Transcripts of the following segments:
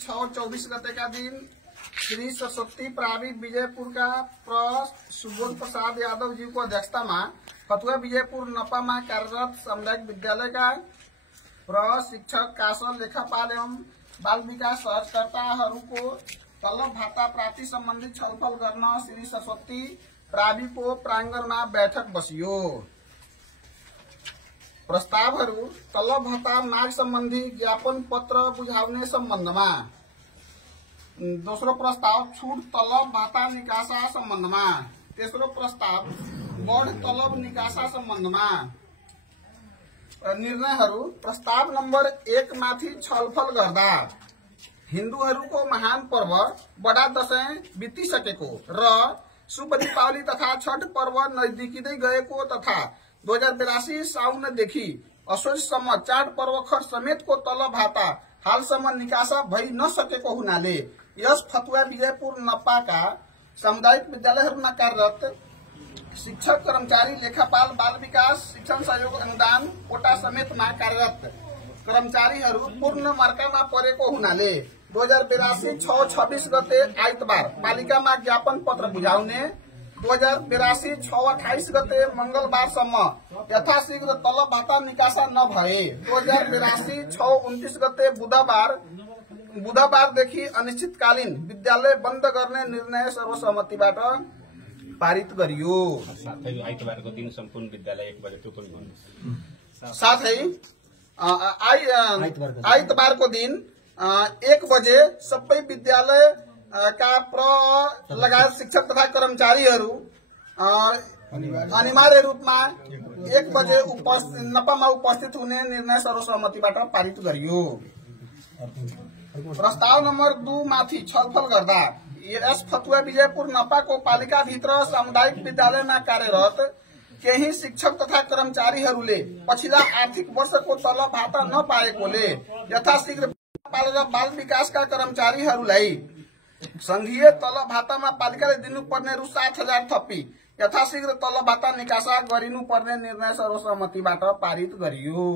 6-24 गते का दिन श्री सरस्वती प्रावि विजयपुर का सुबोध प्रसाद यादव जी को अध्यक्षता में फतुहा विजयपुर नपा में कार्यरत सामुदायिक विद्यालय का शिक्षक कासल लेखापाल एवं बाल विकास सहजकर्ता को तलब भाता प्राप्ति संबंधी छलफल गर्न श्री सरस्वती प्रावि को प्रांगण में बैठक बसियो। प्रस्तावहरू तलब भत्ता माग संबंधी ज्ञापन पत्र बुझाउने सम्बन्धमा। दोस्रो प्रस्ताव छूट तलब भत्ता निकासा सम्बन्धमा। तेस्रो प्रस्ताव बढ तलब निकासा सम्बन्धमा। निर्णयहरू प्रस्ताव नम्बर 1 माथि छलफल गर्दा हिन्दूहरूको महान पर्व बडा दशैं बितिसकेको र शुभ दीपावली तथा छठ पर्व नजदीकिँदै गएको तथा 2082 साउनदेखि असोजसम्म चाड पर्व खर्च समेतको तलब भाता हालसम्म निकासा भइ नसकेको हुनाले यस फतुहा विजयपुर नपाका सामुदायिक विद्यालयहरूमा कार्यरत शिक्षक कर्मचारी लेखापाल बाल विकास शिक्षण सहयोग अनुदान कोटा समेतमा कार्यरत कर्मचारीहरू पूर्ण मर्कामा परेको हुनाले 2082 6-26 गते आइतबार पालिकामा ज्ञापन पत्र बुझाउने, 2082 6-28 गते मंगलबारसम्म यथाशीघ्र तलब भाता निकासा नभए 2082 6-29 गते बुधबारदेखि अनिश्चितकालीन विद्यालय बन्द गर्ने निर्णय सर्वसम्मतिबाट पारित गरियो। साथै आइतबारको दिन सम्पूर्ण विद्यालय 1 बजे पनि भन्नु। साथै आइतबारको दिन 1 बजे सबै विद्यालय का लगायत शिक्षक तथा कर्मचारीहरू अनिवार्य रूपमा 1 बजे नपामा उपस्थित हुने निर्णय सर्वसम्मतिबाट पारित गरियो। प्रस्ताव नम्बर 2 माथि छलफल गर्दा यस फतुहा विजयपुर नपाको पालिका भित्र सामुदायिक विद्यालयमा कार्यरत केही शिक्षक तथा कर्मचारीहरूले पछिल्ला आर्थिक वर्षको तलब भाता नपाएकोले यथाशीघ्र र बाल विकासका कर्मचारीहरूलाई संघीय तलब भातामा पालिकाले दिनुपर्ने रु 7,000 थपी यथाशीघ्र तलब भाता निकासा गरिनुपर्ने निर्णय सर्वसम्मतिबाट पारित गरियो।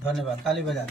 धन्यवाद। ताली बजाउँ।